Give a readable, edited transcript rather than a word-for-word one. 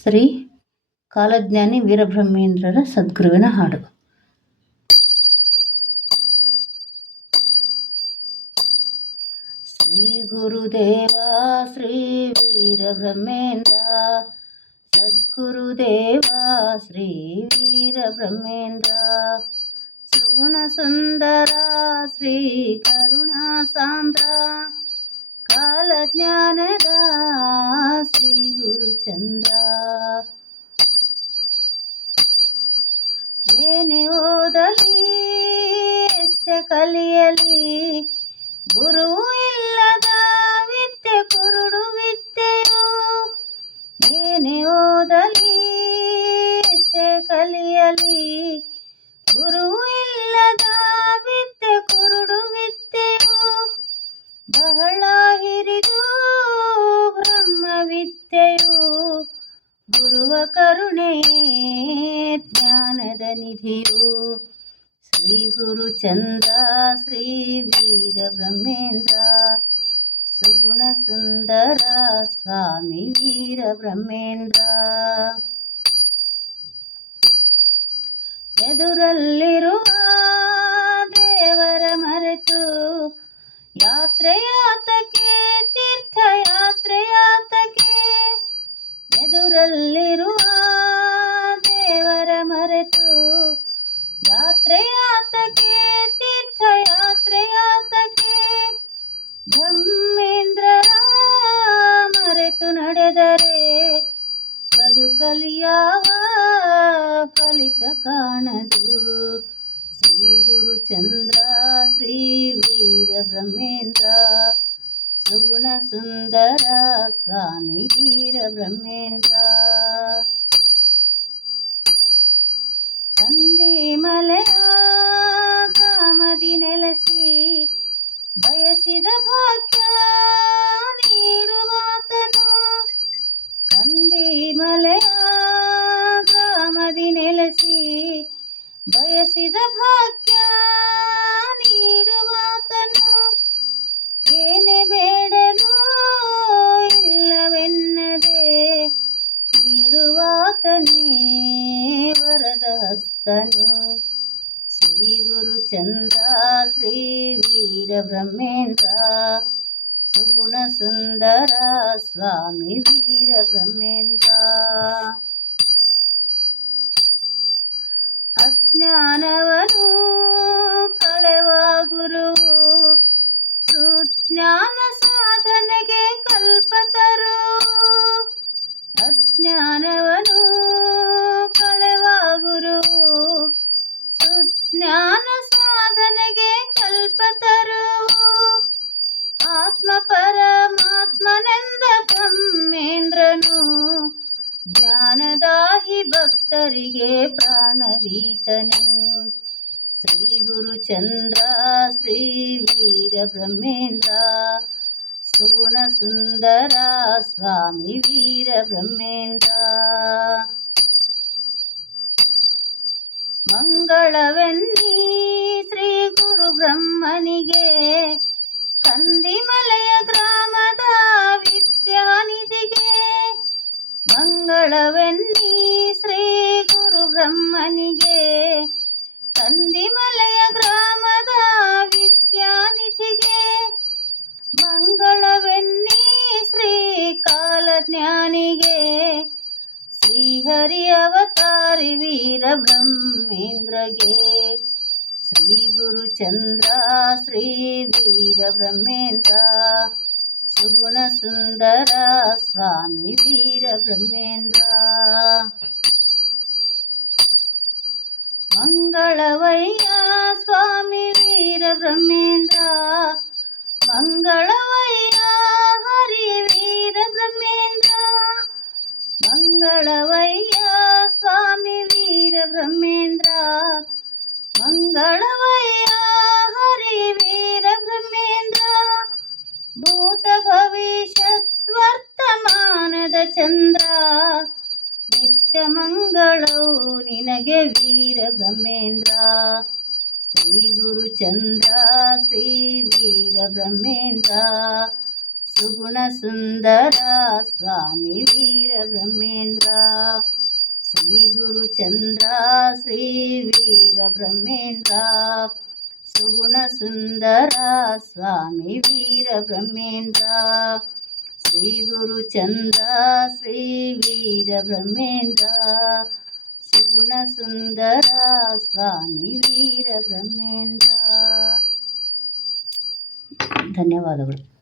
ಶ್ರೀ ಕಾಲಜ್ಞಾನಿ ವೀರಬ್ರಹ್ಮೇಂದ್ರರ ಸದ್ಗುರುವಿನ ಹಾಡು. ಶ್ರೀ ಗುರುದೇವ ಶ್ರೀ ವೀರಬ್ರಹ್ಮೇಂದ್ರ, ಸದ್ಗುರುದೇವ ಶ್ರೀ ವೀರಬ್ರಹ್ಮೇಂದ್ರ, ಸುಗುಣ ಸುಂದರ ಶ್ರೀ ಕರುಣಾ ಸಾಂದ್ರ, ಕಾಲಜ್ಞಾನದ ಶ್ರೀ ಗುರುಚಂದ್ರ. ಏನೇ ಓದಲಿ ಎಷ್ಟೇ ಕಲಿಯಲಿ, ಗುರು ಇಲ್ಲದ ವಿದ್ಯೆ ಕುರುಡು ವಿದ್ಯೆಯು. ಏನೇ ಓದಲಿ ಎಷ್ಟೇ ಕಲಿಯಲಿ, ಗುರು ಇಲ್ಲದ ವಿದ್ಯೆ ಕುರುಡು ವಿದ್ಯೆಯು. ಬಹಳ ಹಿರಿದು ಬ್ರಹ್ಮ ವಿದ್ಯೆಯು, ಗುರುವ ಕರುಣೆ ಜ್ಞಾನದ ನಿಧಿಯು. ಶ್ರೀ ಗುರುಚಂದ್ರ ಶ್ರೀ ವೀರಬ್ರಹ್ಮೇಂದ್ರ, ಸುಗುಣ ಸುಂದರ ಸ್ವಾಮಿ ವೀರಬ್ರಹ್ಮೇಂದ್ರ. ಎದುರಲ್ಲಿರುವ ದೇವರ ಮರೆತು ಯಾತ್ರೆಯಾತಕ್ಕೆ, ತೀರ್ಥಯಾತ್ರೆಯಾತಕ್ಕೆ. ಎದುರಲ್ಲಿರುವ ದೇವರ ಮರೆತು ಯಾತ್ರೆಯಾತಕ್ಕೆ, ತೀರ್ಥಯಾತ್ರೆಯಾತಕ್ಕೆ. ಬ್ರಹ್ಮೇಂದ್ರರ ಮರೆತು ನಡೆದರೆ ಬದುಕಲಿ ಯಾವ ಫಲಿತ ಕಾಣದು. ಶ್ರೀ ಗುರುಚಂದ್ರ ಶ್ರೀ ವೀರಬ್ರಹ್ಮೇಂದ್ರ, ಸುಗುಣ ಸುಂದರ ಸ್ವಾಮಿ ವೀರಬ್ರಹ್ಮೇಂದ್ರ. ಕಂದಿಮಲೆಯ ಗ್ರಾಮದಿ ನೆಲೆಸಿ ಬಯಸಿದ ಭಾಗ್ಯ ನೀಡುವಾತನು. ಕಂದಿಮಲೆಯ ಗ್ರಾಮದಿ ನೆಲೆಸಿ ಬಯಸಿದ ಭಾಗ್ಯ ನೀಡುವಾತನು. ಏನೇ ಬೇಡಲು ಇಲ್ಲವೆನ್ನದೆ ನೀಡುವಾತನೇ ವರದ ಹಸ್ತನು. ಶ್ರೀ ಗುರುಚಂದ್ರ ಶ್ರೀ ವೀರಬ್ರಹ್ಮೇಂದ್ರ, ಸುಗುಣ ಸುಂದರ ಸ್ವಾಮಿ ವೀರಬ್ರಹ್ಮೇಂದ್ರ. ಅಜ್ಞಾನವನು ಕಳೆವ ಗುರುವು, ಸುಜ್ಞಾನ ಸಾಧನೆಗೆ ಕಲ್ಪತರು. ಅಜ್ಞಾನವನು ಕಳೆವ ಗುರುವು, ಸುಜ್ಞಾನ ಸಾಧನೆಗೆ ಕಲ್ಪತರು. ಆತ್ಮ ಪರಮಾತ್ಮನೆಂದ ಬ್ರಹ್ಮೇಂದ್ರನು, ಜ್ಞಾನದಾಹಿ ಭಕ್ತರಿಗೆ ಪ್ರಾಣವೀತನು. ಶ್ರೀ ಗುರುಚಂದ್ರ ಶ್ರೀ ವೀರಬ್ರಹ್ಮೇಂದ್ರ, ಸುಗುಣ ಸುಂದರ ಸ್ವಾಮಿ ವೀರಬ್ರಹ್ಮೇಂದ್ರ. ಮಂಗಳವೆನ್ನಿ ಶ್ರೀ ಗುರು ಬ್ರಹ್ಮನಿಗೆ, ಕಂದಿಮಲೆಯ ಗ್ರಾಮದ ವಿದ್ಯಾನಿಧಿಗೆ. ಮಂಗಳವೆನ್ನಿ ಶ್ರೀ ಗುರು ಬ್ರಹ್ಮನಿಗೆ, ಕಂದಿಮಲೆಯ ಗ್ರಾಮದ ವಿದ್ಯಾನಿಧಿಗೆ. ಮಂಗಳವೆನ್ನಿ ಶ್ರೀ ಕಾಲಜ್ಞಾನಿಗೆ, ಶ್ರೀಹರಿ ಅವತಾರಿ ವೀರಬ್ರಹ್ಮೇಂದ್ರಗೆ. ಶ್ರೀ ಗುರುಚಂದ್ರ ಶ್ರೀ ವೀರಬ್ರಹ್ಮೇಂದ್ರ, ಸುಗುಣ ಸುಂದರ ಸ್ವಾಮಿ ವೀರಬ್ರಹ್ಮೇಂದ್ರ. ಮಂಗಳವಯ್ಯ ಸ್ವಾಮಿ ವೀರಬ್ರಹ್ಮೇಂದ್ರ, ಮಂಗಳವಯ್ಯ ಹರಿ ವೀರಬ್ರಹ್ಮೇಂದ್ರ. ಮಂಗಳವಯ್ಯ ಸ್ವಾಮಿ ವೀರಬ್ರಹ್ಮೇಂದ್ರ, ಮಂಗಳವಯ್ಯ ಹರಿ ವೀರಬ್ರಹ್ಮೇಂದ್ರ. ಭೂತ ಭವಿಷ್ಯತ್ ವರ್ತಮಾನದ ಚಂದ್ರ, ನಿತ್ಯ ಮಂಗಳವು ನಿನಗೆ ವೀರಬ್ರಹ್ಮೇಂದ್ರ. ಶ್ರೀ ಗುರುಚಂದ್ರ ಶ್ರೀ ವೀರಬ್ರಹ್ಮೇಂದ್ರ, ಸುಗುಣ ಸುಂದರ ಸ್ವಾಮಿ ವೀರಬ್ರಹ್ಮೇಂದ್ರ. ಗುರುಚಂದ್ರ ಶ್ರೀ ವೀರಬ್ರಹ್ಮೇಂದ್ರ ಸುಗುಣ ಸುಂದರ ಸ್ವಾಮಿ ವೀರಬ್ರಹ್ಮೇಂದ್ರ ಶ್ರೀ ಗುರುಚಂದ್ರ ಶ್ರೀ ವೀರಬ್ರಹ್ಮೇಂದ್ರ ಸುಗುಣ ಸುಂದರ ಸ್ವಾಮಿ ವೀರಬ್ರಹ್ಮೇಂದ್ರ. ಧನ್ಯವಾದಗಳು.